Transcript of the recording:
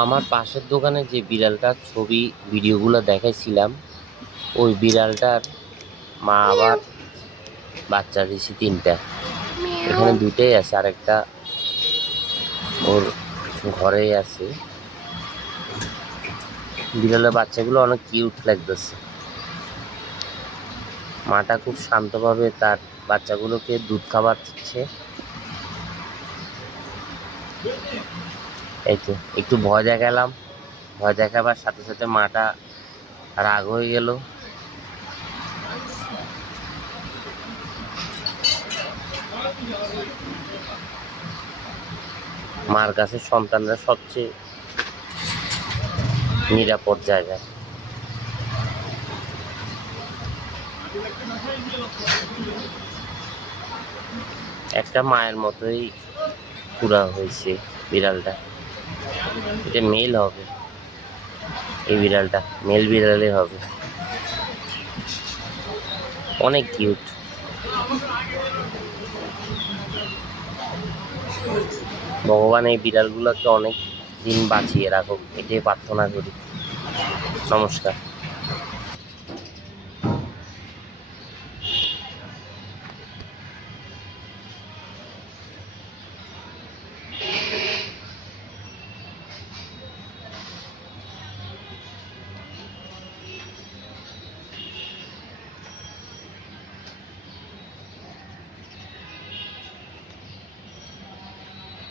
আমার পাশের দোকানে যে বিড়ালটার ছবি ভিডিওগুলো দেখাইছিলাম, ওই বিড়ালটার মা আবার বাচ্চা দিয়েছে 3টা। এখানে 2টাই আছে, আরেকটা ওর ঘরেই আছে। বিড়ালের বাচ্চাগুলো অনেক কিউট লাগতেছে। মাটা খুব শান্তভাবে তার বাচ্চাগুলোকে দুধ খাবার দিচ্ছে। এই তো একটু ভয় দেখালাম, ভয় দেখাবার সাথে সাথে মাটা রাগ হয়ে গেল। মার কাছে সন্তানরা সবচেয়ে নিরাপদ জায়গা। একটা মায়ের মতোই পুরা হয়েছে বিড়ালটা। এটা মেল হবে, এই বিড়ালটা মেল বিড়ালে হবে। অনেক কিউট। ভগবান এই বিড়ালগুলোকে অনেক দিন বাঁচিয়ে রাখুক, এটাই প্রার্থনা করি। নমস্কার।